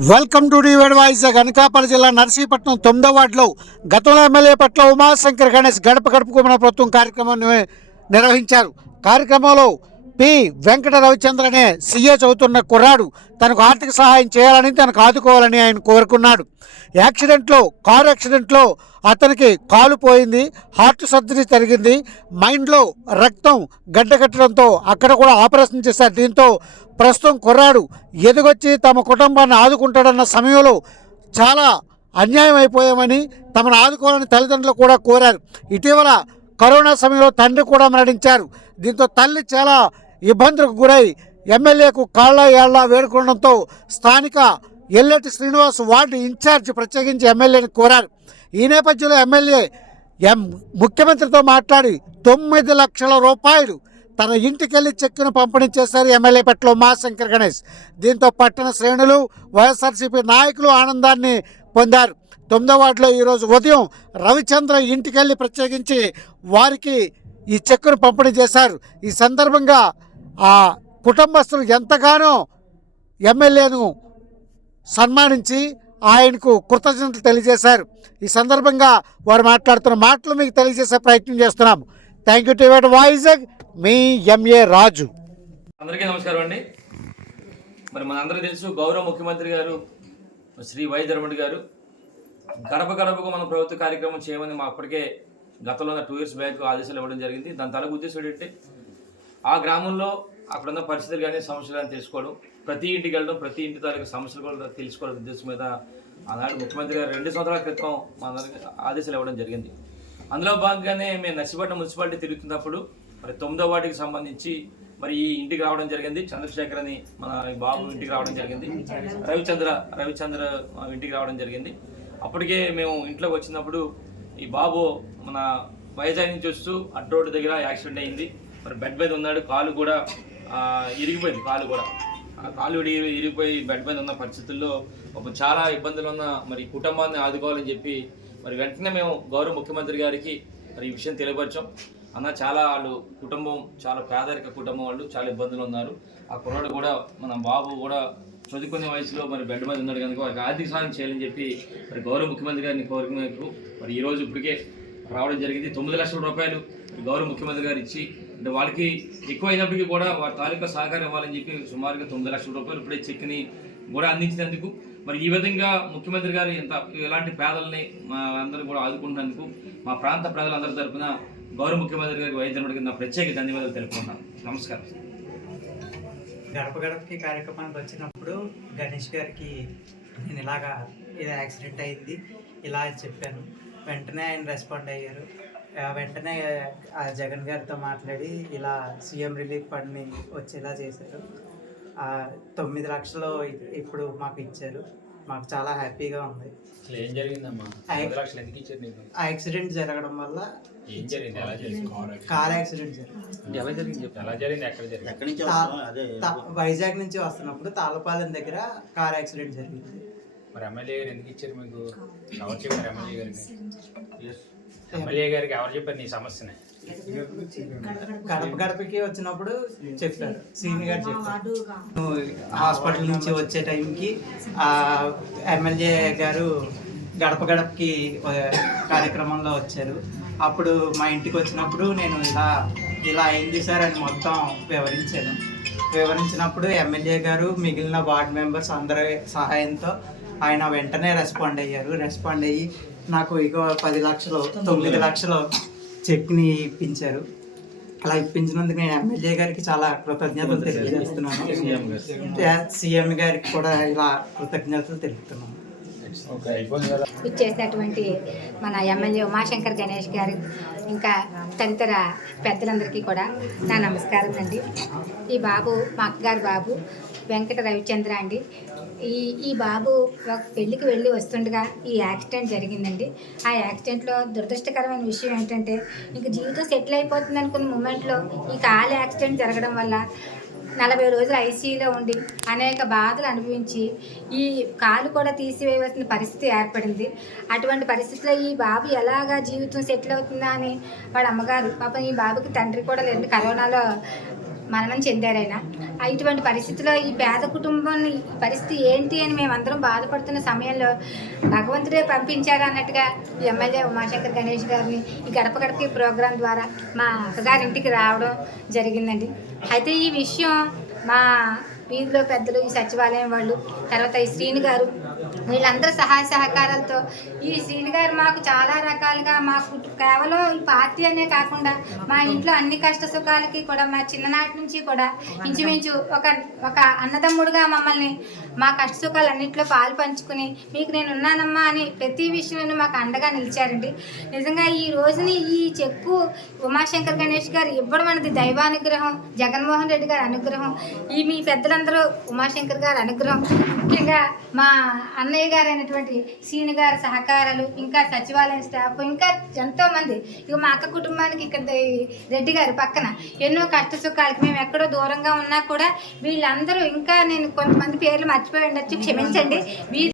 Welcome to divide voice Anakapalli జిల్లా నర్సీపట్నం తొమ్మిదో వార్డులో గతంలో ఎమ్మెల్యే పట్ల ఉమాశంకర్ గణేష్ గడప గడపకు మన ప్రభుత్వం కార్యక్రమం నిర్వహించారు. కార్యక్రమంలో పి. వెంకట రవిచంద్ర అనే సీఏ చదువుతున్న కుర్రాడు. తనకు ఆర్థిక సహాయం చేయాలని తనకు ఆదుకోవాలని ఆయన కోరుకున్నాడు. యాక్సిడెంట్లో కారు యాక్సిడెంట్లో అతనికి కాలు పోయింది హార్ట్ సర్జరీ జరిగింది. మైండ్లో రక్తం గడ్డకట్టడంతో అక్కడ కూడా ఆపరేషన్ చేశారు. దీంతో ప్రస్తుతం కుర్రాడు ఎదుగొచ్చి తమ కుటుంబాన్ని ఆదుకుంటాడన్న సమయంలో చాలా అన్యాయం అయిపోయామని తమను ఆదుకోవాలని తల్లిదండ్రులు కూడా కోరారు. ఇటీవల కరోనా సమయంలో తండ్రి కూడా మరణించారు. దీంతో తల్లి చాలా ఇబ్బందులకు గురై ఎమ్మెల్యేకు కాళ్ళ ఏళ్ళ వేడుకోవడంతో స్థానిక ఎల్లటి శ్రీనివాస్ వార్డు ఇన్ఛార్జ్ ప్రత్యేకించి ఎమ్మెల్యేని కోరారు. ఈ నేపథ్యంలో ఎమ్మెల్యే ఎం ముఖ్యమంత్రితో మాట్లాడి తొమ్మిది లక్షల రూపాయలు తన ఇంటికెళ్ళి చెక్కును పంపిణీ చేశారు ఎమ్మెల్యే పట్ల ఉమాశంకర్ గణేష్. దీంతో పట్టణ శ్రేణులు వైఎస్ఆర్సీపీ నాయకులు ఆనందాన్ని పొందారు. తొమ్మిదో వార్డులో ఈరోజు ఉదయం రవిచంద్ర ఇంటికెళ్ళి ప్రత్యేకించి వారికి ఈ చెక్కును పంపిణీ చేశారు. ఈ సందర్భంగా ఆ కుటుంబస్తులు ఎంతగానో ఎమ్మెల్యేను సన్మానించి ఆయనకు కృతజ్ఞతలు తెలియజేశారు. ఈ సందర్భంగా వారు మాట్లాడుతున్న మాటలు మీకు తెలియజేసే ప్రయత్నం చేస్తున్నాం. థ్యాంక్ యూ టు వైజాగ్ మీ ఎంఏ రాజు. అందరికీ నమస్కారం అండి. మరి మనందరికీ తెలుసు గౌరవ ముఖ్యమంత్రి గారు శ్రీ వై ధర్మడి గారు. గడప గడపకు మన ప్రభుత్వ కార్యక్రమం చేయమని మా అప్పటికే గతంలో టూ ఇయర్స్ బ్యాక్ ఆదేశాలు ఇవ్వడం జరిగింది. దాని తలకు ఉద్దేశం ఏంటంటే ఆ గ్రామంలో అక్కడున్న పరిస్థితులు కానీ సమస్యలు కానీ తెలుసుకోవడం ప్రతి ఇంటికి వెళ్ళడం ప్రతి ఇంటి తాలూకు సమస్యలు కూడా తెలుసుకోవడం ఉద్దేశం మీద ఆనాడు ముఖ్యమంత్రి గారు రెండు సంవత్సరాల క్రితం మా అందరికి ఆదేశాలు ఇవ్వడం జరిగింది. అందులో భాగంగానే మేము నర్సిపట్నం మున్సిపాలిటీ తిరుగుతున్నప్పుడు మరి తొమ్మిదో వాటికి సంబంధించి మరి ఈ ఇంటికి రావడం జరిగింది. చంద్రశేఖర్ అని మన బాబు ఇంటికి రావడం జరిగింది. రవిచంద్ర రవిచంద్ర ఇంటికి రావడం జరిగింది. అప్పటికే మేము ఇంట్లోకి వచ్చినప్పుడు ఈ బాబు మన వైజాగ్ నుంచి వస్తూ అడ్డు రోడ్డు దగ్గర యాక్సిడెంట్ అయింది. మరి బెడ్ మీద ఉన్నాడు కాలు కూడా ఇరిగిపోయింది కాలు కూడా. ఆ కాలు ఇరిగిపోయి బెడ్ మీద ఉన్న పరిస్థితుల్లో ఒక చాలా ఇబ్బందులు ఉన్న మరి కుటుంబాన్ని ఆదుకోవాలని చెప్పి మరి వెంటనే మేము గౌరవ ముఖ్యమంత్రి గారికి మరి ఈ విషయం తెలియపరచాం. అన్న చాలా వాళ్ళు కుటుంబం చాలా పేదరిక కుటుంబం వాళ్ళు చాలా ఇబ్బందులు ఉన్నారు. ఆ కుర్రాడు కూడా మన బాబు కూడా చదువుకునే వయసులో మరి బెడ్ మీద ఉన్నాడు కనుక వారికి ఆర్థిక సహాయం చేయాలని చెప్పి మరి గౌరవ ముఖ్యమంత్రి గారిని కోరిక మేరకు మరి ఈరోజు ఇప్పటికే రావడం జరిగింది. తొమ్మిది లక్షల రూపాయలు గౌరవ ముఖ్యమంత్రి గారు ఇచ్చి అంటే వాళ్ళకి ఎక్కువ అయినప్పటికీ కూడా వారి తాలూకా సహకారం ఇవ్వాలని చెప్పి సుమారుగా తొమ్మిది లక్షల రూపాయలు ఇప్పుడే చెక్ని కూడా అందించినందుకు మరి ఈ విధంగా ముఖ్యమంత్రి గారు ఇంత ఇలాంటి పేదల్ని మా అందరూ కూడా ఆదుకుంటున్నందుకు మా ప్రాంత ప్రజలందరి తరఫున గౌరవ ముఖ్యమంత్రి గారికి వైద్యుడికి నా ప్రత్యేక ధన్యవాదాలు తెలుపుకుంటున్నాను నమస్కారం. గడప గడపకి కార్యక్రమానికి వచ్చినప్పుడు గణేష్ గారికి నేను ఇలాగా ఇది యాక్సిడెంట్ అయింది ఇలా చెప్పాను. వెంటనే ఆయన రెస్పాండ్ అయ్యారు. వెంటనే ఆ జగన్ గారితో మాట్లాడి ఇలా సీఎం రిలీఫ్ ఫండ్ని వచ్చేలా చేశారు. ఆ తొమ్మిది లక్షలు ఇప్పుడు మాకు ఇచ్చారు. మాకు చాలా హ్యాపీగా ఉంది. ఏం జరిగిందమ్మా? ఆ యాక్సిడెంట్ జరగడం వల్ల ఏం జరిగింది? ఎలా జరిగింది? Car accident. జరిగింది. ఎలా జరిగింది చెప్పు. ఎలా జరిగింది? ఎక్కడ జరిగింది? ఎక్కడి నుంచి తా- వస్తున్నాం అదే తా- వైజాగ్ నుంచి వస్తున్నప్పుడు తాళపాలెం దగ్గర కార్ యాక్సిడెంట్ జరిగింది. మరి ఎమ్మెల్యే గారు ఎందుకు ఇచ్చారు మీకు? ఎవరు చెప్పారు ఎమ్మెల్యే గారికి ఎమ్మెల్యే గారికి ఎవరు చెప్పారు నీ సమస్యని? గడప గడపకి వచ్చినప్పుడు చెప్పారు. సీని గారు చెప్పారు. హాస్పిటల్ నుంచి వచ్చే టైంకి ఆ ఎమ్మెల్యే గారు గడప గడపకి కార్యక్రమంలో వచ్చారు. అప్పుడు మా ఇంటికి వచ్చినప్పుడు నేను ఇలా ఇలా అయింది సార్ అని మొత్తం వివరించాను. వివరించినప్పుడు ఎమ్మెల్యే గారు మిగిలిన వార్డ్ మెంబర్స్ అందరి సహాయంతో ఆయన వెంటనే రెస్పాండ్ అయ్యారు. రెస్పాండ్ అయ్యి నాకు ఇగో పది లక్షలు తొమ్మిది లక్షలు చెక్ని ఇప్పించారు. అలా ఇప్పించినందుకు నేను ఎమ్మెల్యే గారికి చాలా కృతజ్ఞతలు తెలియజేస్తున్నాను. సీఎం గారికి. కూడా ఇలా కృతజ్ఞతలు తెలుపుతున్నాను. ఇచ్చేసినటువంటి మన ఎమ్మెల్యే ఉమాశంకర్ గణేష్ గారు ఇంకా తదితర పెద్దలందరికీ కూడా నా నమస్కారం అండి. ఈ బాబు మా అక్కగారి బాబు వెంకట రవిచంద్ర అండి. ఈ ఈ బాబు ఒక పెళ్ళికి వెళ్ళి వస్తుండగా ఈ యాక్సిడెంట్ జరిగిందండి. ఆ యాక్సిడెంట్లో దురదృష్టకరమైన విషయం ఏంటంటే ఇంక జీవితం సెటిల్ అయిపోతుంది అనుకున్న మూమెంట్లో ఈ కాలు యాక్సిడెంట్ జరగడం వల్ల నలభై రోజులు ఐసీయూలో ఉండి అనేక బాధలు అనుభవించి ఈ కాలు కూడా తీసివేయవలసిన పరిస్థితి ఏర్పడింది. అటువంటి పరిస్థితిలో ఈ బాబు ఎలాగా జీవితం సెటిల్ అవుతుందా అని వాడు అమ్మగారు పాపం ఈ బాబుకి తండ్రి కూడా లేదండి కరోనాలో మరణం చెందారైనా. ఇటువంటి పరిస్థితిలో ఈ పేద కుటుంబాన్ని పరిస్థితి ఏంటి అని మేమందరం బాధపడుతున్న సమయంలో భగవంతుడే పంపించారు అన్నట్టుగా ఎమ్మెల్యే ఉమాశంకర్ గణేష్ గారిని ఈ గడప గడపకి ప్రోగ్రాం ద్వారా మా అక్కగారింటికి రావడం జరిగిందండి. అయితే ఈ విషయం మా వీధిలో పెద్దలు ఈ సచివాలయం వాళ్ళు తర్వాత ఈ శ్రీని గారు వీళ్ళందరూ సహాయ సహకారాలతో. ఈ శ్రీని గారు మాకు చాలా రకాలుగా మా కుటు కేవలం ఈ పార్టీ అనే కాకుండా మా ఇంట్లో అన్ని కష్ట సుఖాలకి కూడా మా చిన్ననాటి నుంచి కూడా ఇంచుమించు ఒక ఒక అన్నదమ్ముడుగా మమ్మల్ని మా కష్ట సుఖాలన్నింటిలో పాలు పంచుకుని మీకు నేను ఉన్నానమ్మా అని ప్రతి విషయంలోనూ మాకు అండగా నిలిచారండి. నిజంగా ఈ రోజుని ఈ చెక్కు ఉమాశంకర్ గణేష్ గారు ఇవ్వడం అనేది దైవానుగ్రహం జగన్మోహన్ రెడ్డి గారి అనుగ్రహం ఈ మీ పెద్దలందరూ ఉమాశంకర్ గారి అనుగ్రహం. ముఖ్యంగా మా అన్నయ్య గారు అయినటువంటి సీని గారి సహకారాలు ఇంకా సచివాలయం స్టాఫ్ ఇంకా ఎంతో మంది ఇక మా అక్క కుటుంబానికి ఇక్కడ రెడ్డి గారు పక్కన ఎన్నో కష్ట సుఖాలకి మేము ఎక్కడో దూరంగా ఉన్నా కూడా వీళ్ళందరూ ఇంకా నేను కొంతమంది పేర్లు మర్చిపోయి ఉండొచ్చు క్షమించండి. మీ